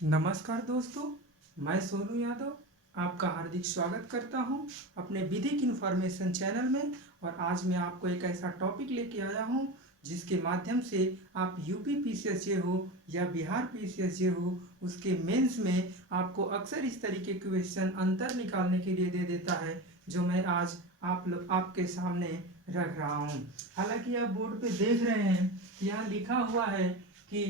नमस्कार दोस्तों, मैं सोनू यादव आपका हार्दिक स्वागत करता हूं अपने विधिक इन्फॉर्मेशन चैनल में। और आज मैं आपको एक ऐसा टॉपिक लेके आया हूं जिसके माध्यम से आप यूपी पीसीएसजे हो या बिहार पीसीएसजे हो, उसके मेंस में आपको अक्सर इस तरीके के क्वेश्चन अंतर निकालने के लिए दे देता है, जो मैं आज आपके सामने रख रहा हूं। हालांकि आप बोर्ड पे देख रहे हैं, यहाँ लिखा हुआ है कि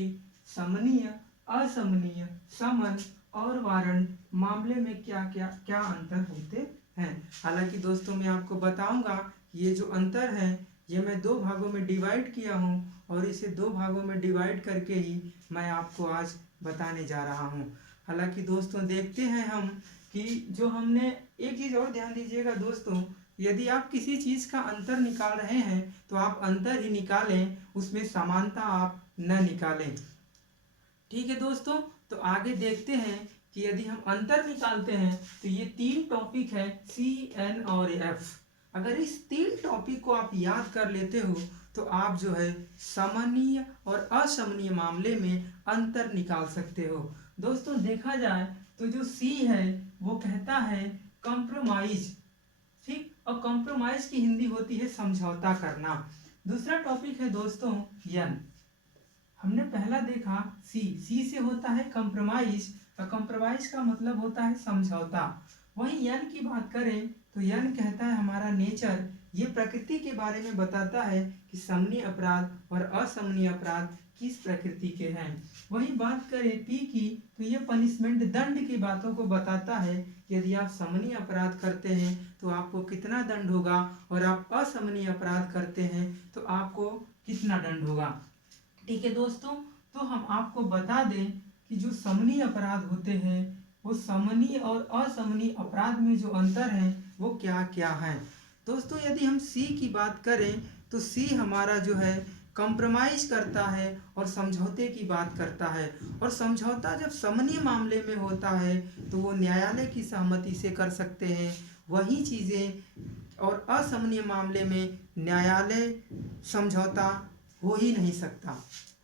समनीय, असमनीय, समन और वारण मामले में क्या क्या क्या अंतर होते हैं। हालांकि दोस्तों मैं आपको बताऊंगा ये जो अंतर है ये मैं दो भागों में डिवाइड किया हूँ, और इसे दो भागों में डिवाइड करके ही मैं आपको आज बताने जा रहा हूँ। हालांकि दोस्तों देखते हैं हम कि जो हमने एक चीज़ और ध्यान दीजिएगा दोस्तों, यदि आप किसी चीज़ का अंतर निकाल रहे हैं तो आप अंतर ही निकालें, उसमें समानता आप न निकालें। ठीक है दोस्तों, तो आगे देखते हैं कि यदि हम अंतर निकालते हैं तो ये तीन टॉपिक है सी, एन और एफ। अगर इस तीन टॉपिक को आप याद कर लेते हो तो आप जो है समनीय और असमनीय मामले में अंतर निकाल सकते हो। दोस्तों देखा जाए तो जो सी है वो कहता है कंप्रोमाइज, ठीक, और कंप्रोमाइज की हिंदी होती है समझौता करना। दूसरा टॉपिक है दोस्तों यन। हमने पहला देखा सी से होता है कंप्रोमाइज, और कंप्रोमाइज का मतलब होता है समझौता। वहीं यन की बात करें तो यन कहता है हमारा नेचर, ये प्रकृति के बारे में बताता है कि समनीय अपराध और असमनीय अपराध किस प्रकृति के हैं। वहीं बात करें पी की तो ये पनिशमेंट, दंड की बातों को बताता है। यदि आप समनीय अपराध करते हैं तो आपको कितना दंड होगा, और आप असमनीय अपराध करते हैं तो आपको कितना दंड होगा। ठीक है दोस्तों, तो हम आपको बता दें कि जो समनीय अपराध होते हैं वो समनीय और असमनीय अपराध में जो अंतर है वो क्या क्या है। दोस्तों यदि हम सी की बात करें तो सी हमारा जो है कंप्रोमाइज करता है और समझौते की बात करता है। और समझौता जब समनीय मामले में होता है तो वो न्यायालय की सहमति से कर सकते हैं, वही चीज़ें और असमनीय मामले में न्यायालय समझौता हो ही नहीं सकता।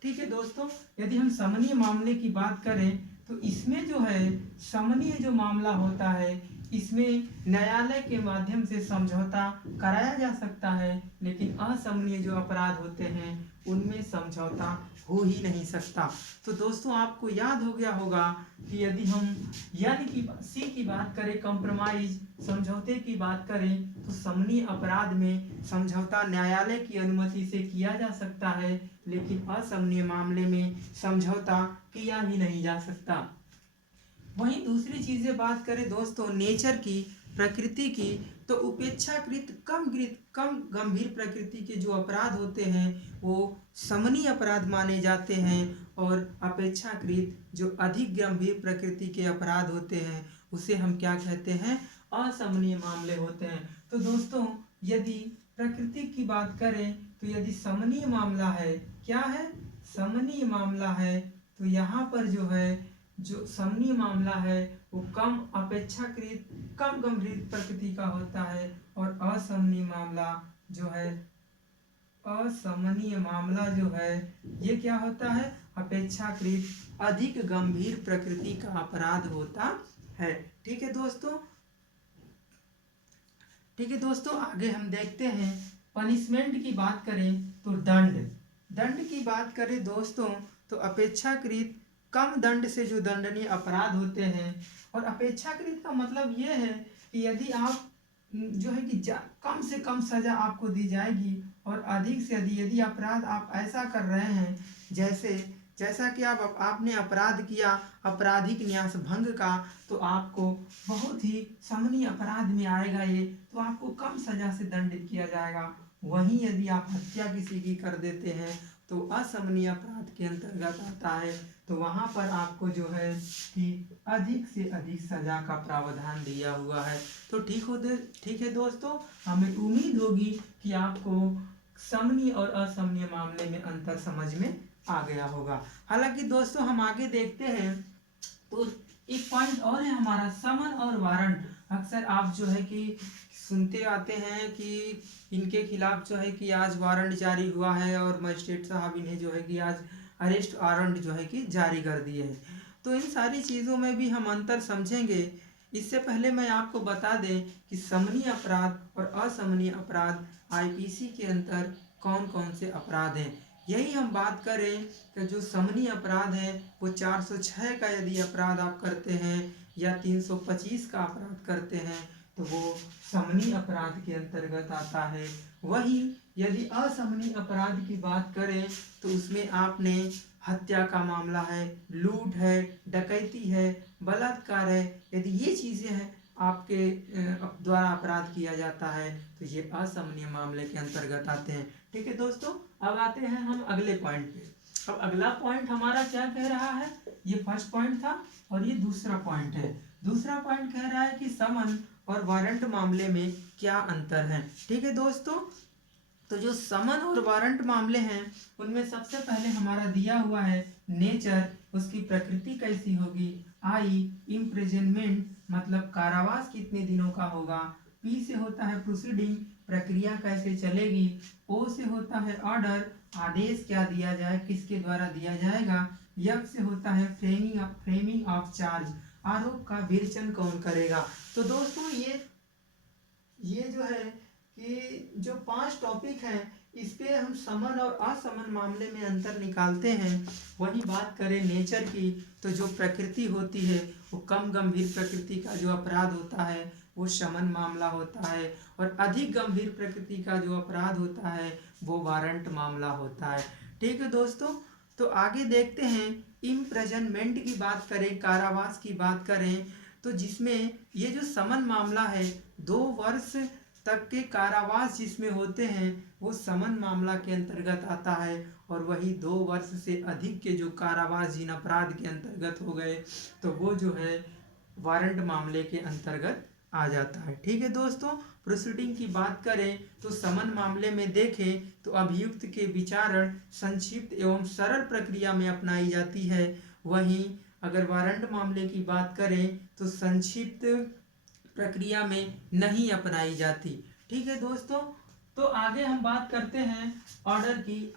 ठीक है दोस्तों, यदि हम समनीय मामले की बात करें तो इसमें जो है समनीय जो मामला होता है इसमें न्यायालय के माध्यम से समझौता कराया जा सकता है, लेकिन असमनीय जो अपराध होते हैं उनमें समझौता हो ही नहीं सकता। तो दोस्तों आपको याद हो गया होगा कि यदि हम सी की बात करें कंप्रोमाइज, समझौते की बात करें तो समनीय अपराध में समझौता न्यायालय की अनुमति से किया जा सकता है, लेकिन असमनीय मामले में समझौता किया ही नहीं जा सकता। वहीं दूसरी चीज़ें बात करें दोस्तों नेचर की, प्रकृति की, तो उपेक्षाकृत कम गंभीर प्रकृति के जो अपराध होते हैं वो समनीय अपराध माने जाते हैं, और अपेक्षाकृत जो अधिक गंभीर प्रकृति के अपराध होते हैं उसे हम क्या कहते हैं, असमनीय मामले होते हैं। तो दोस्तों यदि प्रकृति की बात करें तो यदि समनीय मामला है, क्या है, समनीय मामला है, तो यहाँ पर जो है जो समनीय मामला है वो कम अपेक्षाकृत कम गंभीर प्रकृति का होता है, और असमनीय मामला जो है, असमनीय मामला जो है ये क्या होता है, अपेक्षाकृत अधिक गंभीर प्रकृति का अपराध होता है। ठीक है दोस्तों, ठीक है दोस्तों, आगे हम देखते हैं पनिशमेंट की बात करें तो दंड की बात करें दोस्तों तो अपेक्षाकृत कम दंड से जो दंडनीय अपराध होते हैं, और अपेक्षाकृत का मतलब ये है कि यदि आप जो है कि कम से कम सजा आपको दी जाएगी, और अधिक से अधिक यदि अपराध आप ऐसा कर रहे हैं जैसा कि आपने अपराध किया आपराधिक न्यास भंग का, तो आपको बहुत ही समनीय अपराध में आएगा ये, तो आपको कम सजा से दंडित किया जाएगा। वहीं यदि आप हत्या किसी की कर देते हैं तो असमनीय अपराध के अंतर्गत आता है, तो वहाँ पर आपको जो है कि अधिक से अधिक सजा का प्रावधान दिया हुआ है। तो ठीक है दोस्तों, हमें उम्मीद होगी कि आपको समनीय और असमनीय मामले में अंतर समझ में आ गया होगा। हालांकि दोस्तों हम आगे देखते हैं तो एक पॉइंट और है हमारा समन और वारंट। अक्सर आप जो है कि सुनते आते हैं कि इनके खिलाफ जो है कि आज वारंट जारी हुआ है, और मजिस्ट्रेट साहब इन्हें जो है कि आज अरेस्ट वारंट जो है कि जारी कर दिए हैं। तो इन सारी चीज़ों में भी हम अंतर समझेंगे। इससे पहले मैं आपको बता दें कि समनीय अपराध और असमनीय अपराध आईपीसी के अंतर कौन कौन से अपराध हैं। यही हम बात करें कि जो समनीय अपराध है वो 406 का यदि अपराध आप करते हैं या 325 का अपराध करते हैं तो वो समनीय अपराध के अंतर्गत आता है। वहीं यदि असमनीय अपराध की बात करें तो उसमें आपने हत्या का मामला है, लूट है, डकैती है, बलात्कार है, यदि ये चीज़ें हैं आपके द्वारा अपराध किया जाता है तो ये असमनीय मामले के अंतर्गत आते हैं। ठीक है दोस्तों, अब आते हैं हम अगले पॉइंट पे। अब अगला पॉइंट हमारा क्या कह रहा है, ये फर्स्ट पॉइंट था और ये दूसरा पॉइंट है। दूसरा पॉइंट कह रहा है कि समन और वारंट मामले में क्या अंतर है। ठीक है दोस्तों, तो जो समन और वारंट मामले हैं उनमें सबसे पहले हमारा दिया हुआ है नेचर, उसकी प्रकृति कैसी होगी। आई, इम्प्रिजनमेंट मतलब कारावास कितने दिनों का होगा। पी से होता है प्रोसीडिंग, प्रक्रिया कैसे चलेगी। ओ से होता है ऑर्डर, आदेश क्या दिया जाए, किसके द्वारा दिया जाएगा। एफ से होता है फ्रेमिंग ऑफ चार्ज, आरोप का विवेचन कौन करेगा। तो दोस्तों ये जो है कि जो 5 टॉपिक हैं इस पे हम समन और असमन मामले में अंतर निकालते हैं। वहीं बात करें नेचर की तो जो प्रकृति होती है वो कम गंभीर प्रकृति का जो अपराध होता है वो समन मामला होता है और अधिक गंभीर प्रकृति का जो अपराध होता है वो वारंट मामला होता है। ठीक है दोस्तों, तो आगे देखते हैं। इम्प्रिजनमेंट की बात करें, कारावास की बात करें तो जिसमें ये जो समन मामला है 2 वर्ष तक के कारावास जिसमें होते हैं वो समन मामला के अंतर्गत आता है और वही 2 वर्ष से अधिक के जो कारावास जिन अपराध के अंतर्गत हो गए तो वो जो है वारंट मामले के अंतर्गत आ जाता है। ठीक है दोस्तों, प्रोसीडिंग की बात करें तो समन मामले में देखें तो अभियुक्त के विचारण संक्षिप्त एवं सरल प्रक्रिया में अपनाई जाती है। वहीं अगर वारंट मामले की बात करें तो संक्षिप्त प्रक्रिया में नहीं अपनाई जाती। ठीक है दोस्तों, तो आगे हम बात करते हैं ऑर्डर की।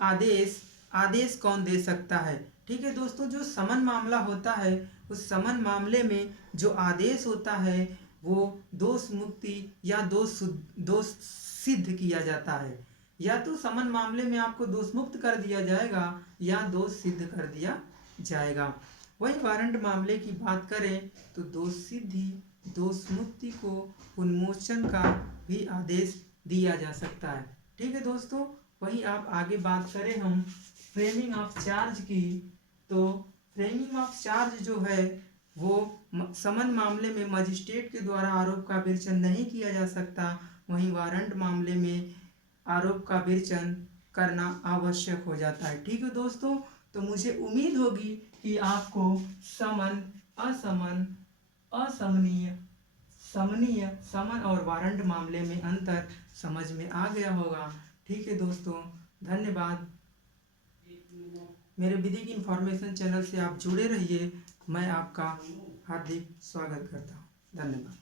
आदेश कौन दे सकता है। ठीक है दोस्तों, जो समन मामला होता है उस समन मामले में जो आदेश होता है वो दोष मुक्ति या दोष सिद्ध किया जाता है। या तो समन मामले में आपको दोष मुक्त कर दिया जाएगा या दोष सिद्ध कर दिया जाएगा। वही वारंट मामले की बात करें तो दोष सिद्धि, दोष मुक्ति को उन्मोचन का भी आदेश दिया जा सकता है। ठीक है दोस्तों, वही आप आगे बात करें हम फ्रेमिंग ऑफ चार्ज की तो फ्रेमिंग ऑफ चार्ज जो है वो समन मामले में मजिस्ट्रेट के द्वारा आरोप का विवेचन नहीं किया जा सकता। वहीं वारंट मामले में आरोप का विवेचन करना आवश्यक हो जाता है। ठीक है दोस्तों, तो मुझे उम्मीद होगी कि आपको समन, असमन, असमनीय, समनीय, समन और वारंट मामले में अंतर समझ में आ गया होगा। ठीक है दोस्तों, धन्यवाद। मेरे विधिक इन्फॉर्मेशन चैनल से आप जुड़े रहिए। मैं आपका हार्दिक स्वागत करता हूँ। धन्यवाद।